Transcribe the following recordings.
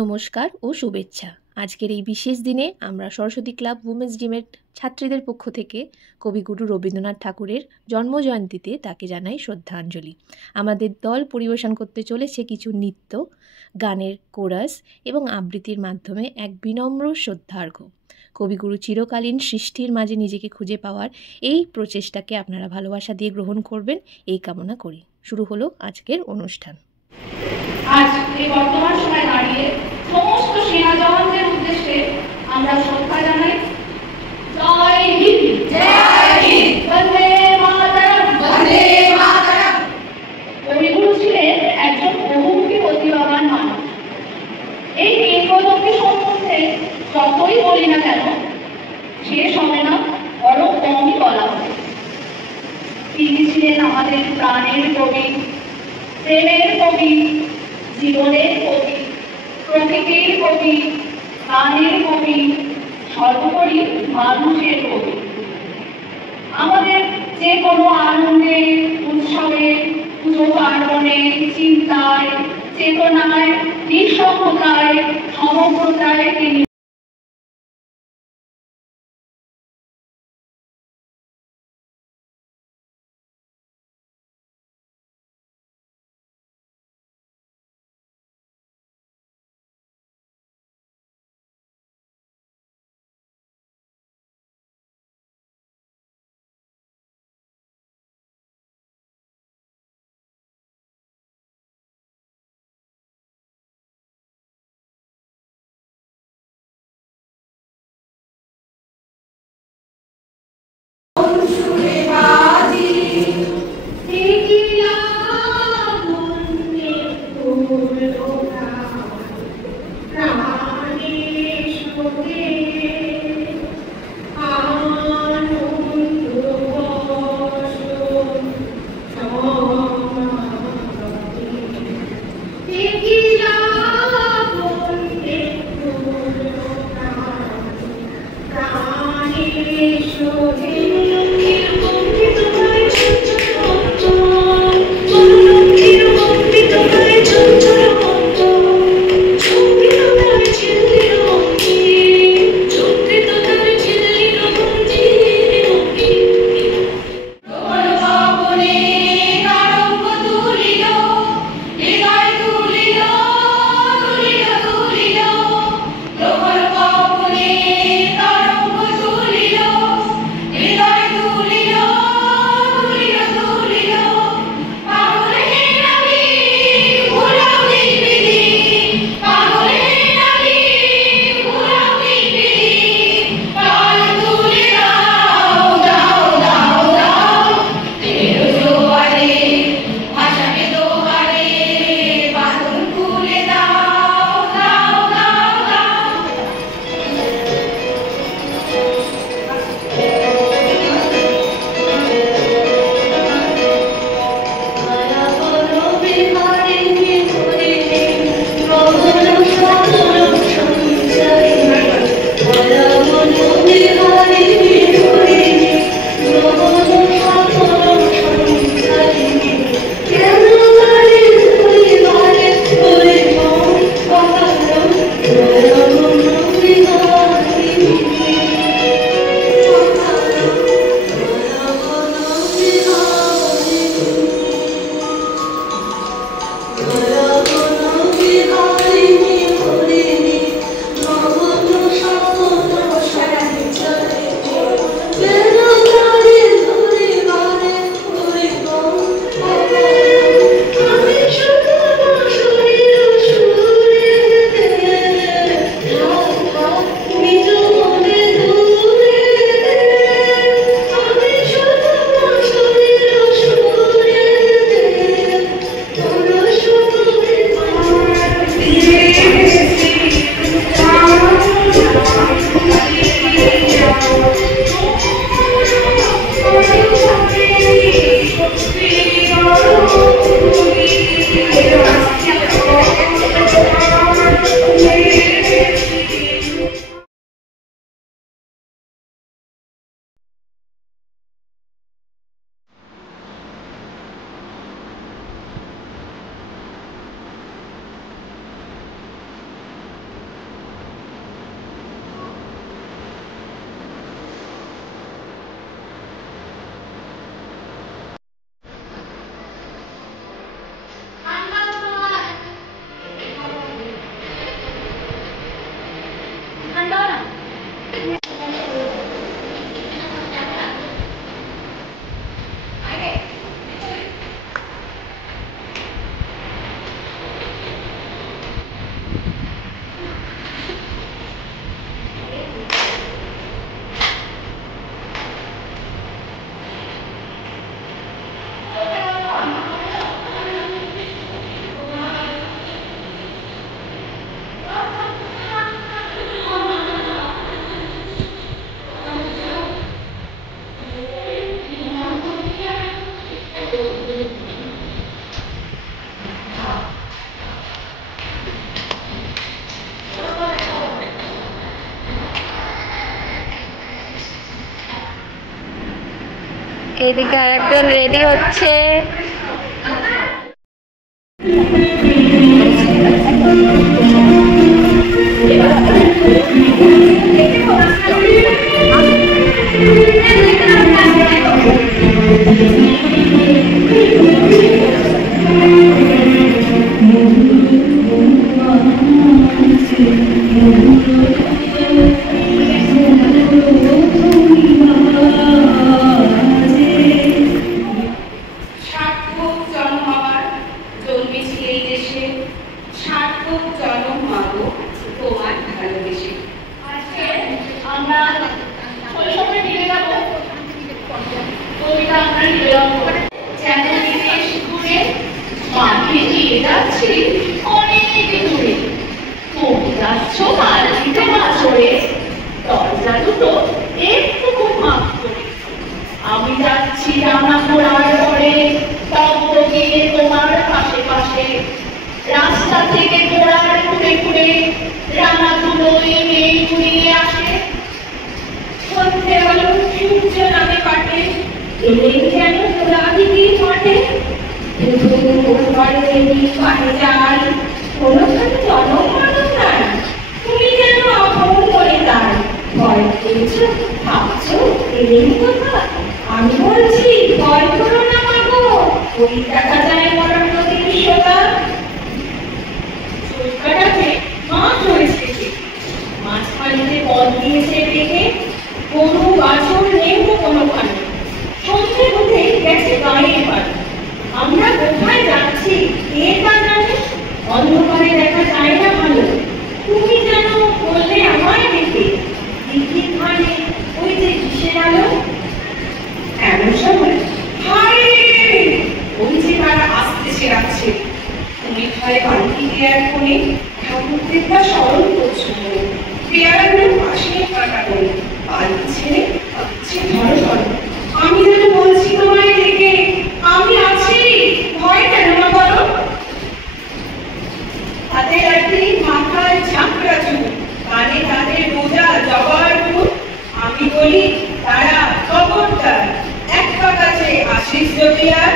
নমস্কার ও শুভেচ্ছা। আজকের এই বিশেষ দিনে আমরা সরস্বতী ক্লাব উমেন্স ডিমের ছাত্রীদের পক্ষ থেকে কবিগুরু রবীন্দ্রনাথ ঠাকুরের জন্মজয়ন্তীতে তাকে জানাই শ্রদ্ধাঞ্জলি। আমাদের দল পরিবেশন করতে চলেছে কিছু নৃত্য, গানের কোরাস এবং আবৃত্তির মাধ্যমে এক বিনম্র শ্রদ্ধার্ঘ্য। কবিগুরু চিরকালীন সৃষ্টির মাঝে নিজেকে খুঁজে পাওয়ার এই প্রচেষ্টাকে আপনারা ভালোবাসা দিয়ে গ্রহণ করবেন এই কামনা করি। শুরু হলো আজকের অনুষ্ঠান। আজ এই বর্তমান সময় দাঁড়িয়ে সমস্ত সেনা জওয়ানদের উদ্দেশ্যে আমরা শ্রদ্ধা জানাই। জয় হিন্দ, জয় হিন্দ, বন্দে মাতরম, বন্দে মাতরম। কবিগুরু ছিলেন একজন বহুমুখী প্রতিভাবান মানুষ। এই কিংবদন্তি সম্বন্ধে যতই বলি না কেন শেষ হবে না, বরং কমই বলা হবে। তিনি ছিলেন আমাদের প্রাণের কবি, প্রেমের কবি, জীবনের কবি, প্রকৃতির কবি, গানের কবি, সর্বোপরি মানুষের কবি। আমাদের যে কোনো আনন্দে, উৎসবে, পুজো পার্বণে, চিন্তায়, চেতনায়, নিঃসঙ্গতায়, সমগ্রতায় তিনি এইদিকে আরেকজন রেডি হচ্ছে। আমি যাচ্ছি রান্না করার পরে তপ্ত গিয়ে তোমার পাশে পাশে রাস্তা থেকে ঘোড়ার ঘুরে ঘুরে রান্নাগুলোই মেয়ে ঘুরিয়ে আসে। সন্ধে আলো সূর্য নামে কাটে এলেই যেন রাধিকে মাঠে পাঠে যাই কোনোখানে জনম মানব নাই তুমি যেন আপন করে তার ভয় পেয়েছ ভাবছ এলেই কথা আমি বলছি ভয় করো না মাগো ওই দেখা যায় মরার নদীর সোতা চৌকাটাতে মাছ হয়েছে মাঝখানিতে পথ দিয়েছে রেখে কোনো বাছর নেই তো কোনোখানে সন্ধে হতে গেছে গাড়ির বাড়ি আমরা কোথায় যাচ্ছি কে তা জানে অন্ধকারে দেখা যায় না ভালো তুমি যেন বললে আমায় দেখে দিঘির ধারে ওই যে কিসের আলো এমন সময় হায় ওই যে তারা আসতেছে যাচ্ছে তুমি ভয়ে বাড়ি দিয়ে এক কোণে ঠাকুর দেবতা স্মরণ করছো পেয়ারাগুলো পাশে কাটা করে বাড়ি ছেড়ে আসছে ধরো ধরো আমি যেন বলছি তোমায় দেখে আমি আছি ভয় কেন না করো তাদের একটি মাথায় ঝাঁকড়া চুল কানে তাদের রোজা জবার ফুল আমি বলি তারা খবরদার এক পা কাছে আসিস যদি আর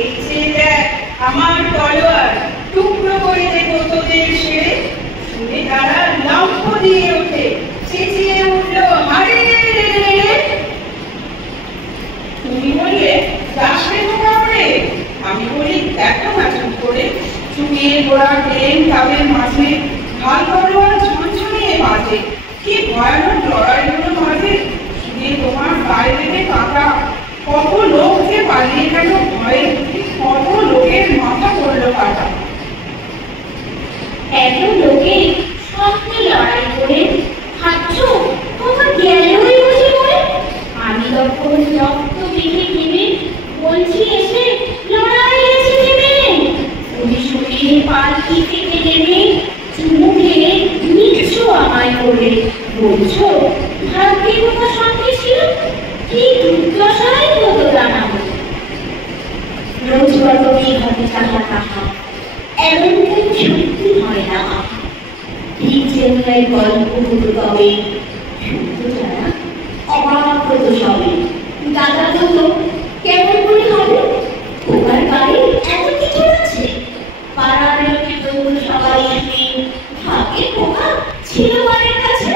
এই যে দেখ আমার তলোয়ার টুকরো করে দেবো তোদের সেরে শুনে তারা লম্ফ দিয়ে ওঠে চেঁচিয়ে উঠলো হারে তুমি বললে যাসরে মোকামে আমি বলি দেখো না চুপ করে চুমিয়ে গোড়া ট্রেন তাদের মাঝে ঢাল তলোয়ার ঝুনঝুনিয়ে বাজে কি ভয়ানক লড়াইগুলো মাঝে শুনে তোমার গায়ে লেগে কাঁটা কত লোক যে পালিয়ে গেল ভয়ে কত লোকের মাথা পড়লো কাটা এত লোকে সঙ্গে লড়াই করে খাচ্ছ তোমার গেলেই বুঝি করে আমি তখন রক্ত দেখে ঘেমে বলছি এসে লড়াই এসে নেমে তুমি শুনে পালকি থেকে নেমে চুমু খেয়ে নিচ্ছ আমায় করে বলছো ভাগ্যে তোমার সঙ্গে ছিল কি দুর্দশায় হতো জানাবো রোজ কত মেঘাতে চাহা তাহা এমন কেন সত্যি হয় না ঠিক যেমন গল্প হতো তবে সত্য ছাড়া অবাক হতো সবে দাদা বলতো কেমন করে হবে তোমার গাড়ি এত কিছু আছে পাড়ার লোকে বলতো সবাই শুনে ভাগ্যে পোকা ছিল বাড়ির কাছে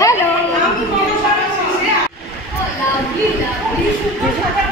হ্যালো আমি বড় সারা শেষে লাভলি লাভলি সুন্দর সাদা